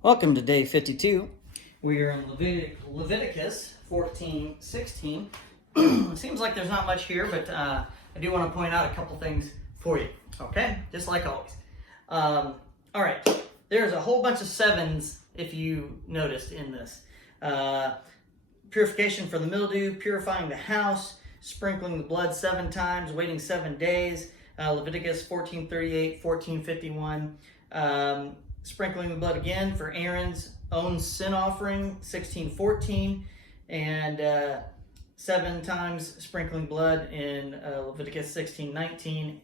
Welcome to day 52. We are in Leviticus 14:16. It seems like there's not much here, but I do want to point out a couple things for you. Okay, just like always. All right, there's a whole bunch of sevens if you noticed in this. Purification for the mildew, purifying the house, sprinkling the blood 7 times, waiting 7 days. Leviticus 14:38, 14:51. Sprinkling the blood again for Aaron's own sin offering, 16:14, and 7 times sprinkling blood in Leviticus 16:19.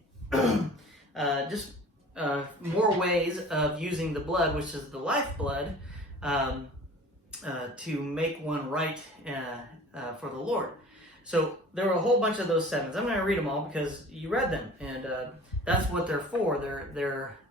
More ways of using the blood, which is the lifeblood, to make one right for the Lord. So there were a whole bunch of those sevens. I'm going to read them all because you read them, and that's what they're for.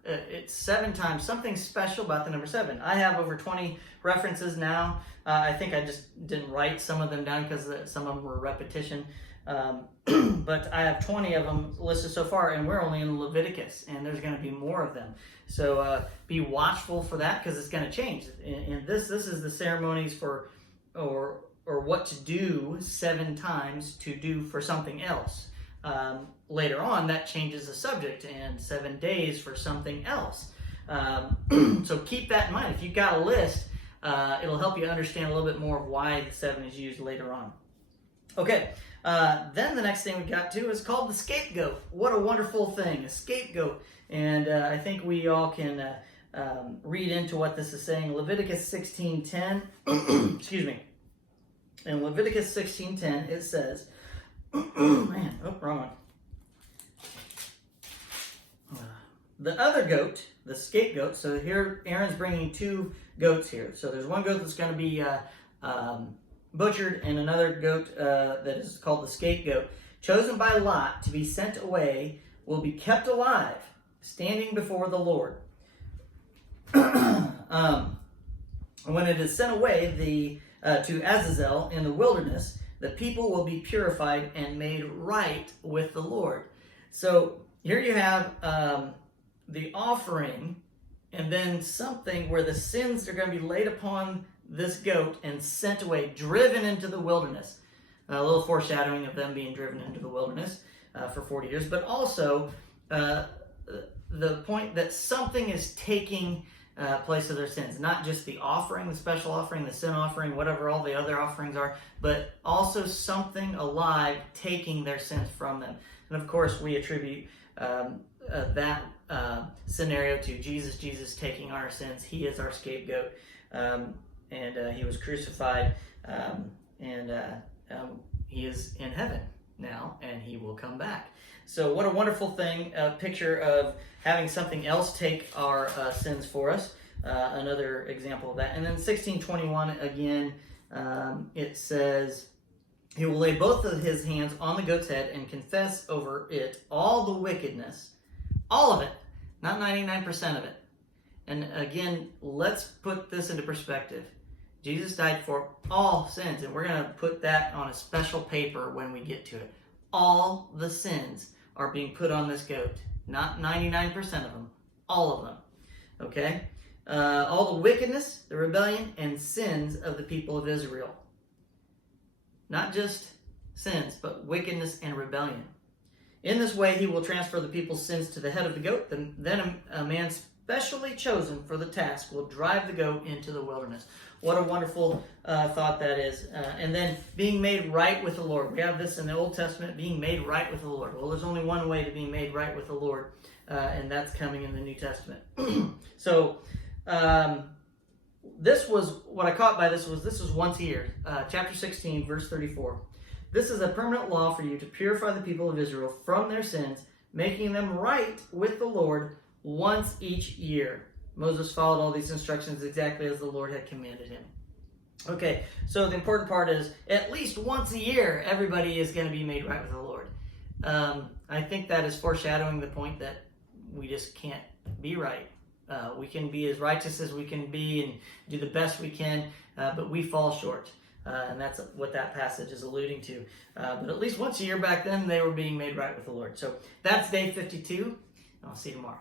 It's 7 times something special about the number 7. I have over 20 references now. I think I just didn't write some of them down because some of them were repetition. But I have 20 of them listed so far, and we're only in Leviticus, and there's going to be more of them. So be watchful for that because it's going to change. And this is the ceremonies for or what to do 7 times to do for something else. Later on, that changes the subject, and 7 days for something else. So keep that in mind. If you've got a list, it'll help you understand a little bit more of why the 7 is used later on. Okay, then the next thing we got to is called the scapegoat. What a wonderful thing, a scapegoat. And I think we all can read into what this is saying. Leviticus 16:10, excuse me. In Leviticus 16:10, it says, wrong one. The other goat, the scapegoat, so here Aaron's bringing 2 goats here. So there's one goat that's going to be butchered and another goat that is called the scapegoat, chosen by lot to be sent away, will be kept alive, standing before the Lord. When it is sent away to Azazel in the wilderness, the people will be purified and made right with the Lord. So here you have the offering, and then something where the sins are going to be laid upon this goat and sent away, driven into the wilderness. A little foreshadowing of them being driven into the wilderness for 40 years, but also the point that something is taking place of their sins. Not just the offering, the special offering, the sin offering, whatever all the other offerings are, but also something alive taking their sins from them. And of course, we attribute that scenario to Jesus. Jesus taking our sins. He is our scapegoat. And he was crucified. He is in heaven now, and he will come back. So what a wonderful thing, a picture of having something else take our sins for us. Another example of that. And then 16:21 again, it says, he will lay both of his hands on the goat's head and confess over it all the wickedness, all of it, not 99% of it. And again, let's put this into perspective. Jesus died for all sins, and we're going to put that on a special paper when we get to it. All the sins are being put on this goat. Not 99% of them. All of them. Okay? All the wickedness, the rebellion, and sins of the people of Israel. Not just sins, but wickedness and rebellion. In this way, he will transfer the people's sins to the head of the goat. Then a man specially chosen for the task will drive the goat into the wilderness. What a wonderful thought that is. And then being made right with the Lord. We have this in the Old Testament, being made right with the Lord. Well, there's only one way to be made right with the Lord, and that's coming in the New Testament. So this was, what I caught by this was once a year. Chapter 16, verse 34. This is a permanent law for you to purify the people of Israel from their sins, making them right with the Lord once each year. Moses followed all these instructions exactly as the Lord had commanded him. Okay, so the important part is at least once a year, everybody is going to be made right with the Lord. I think that is foreshadowing the point that we just can't be right. We can be as righteous as we can be and do the best we can, but we fall short. And that's what that passage is alluding to. But at least once a year back then, they were being made right with the Lord. So that's day 52. I'll see you tomorrow.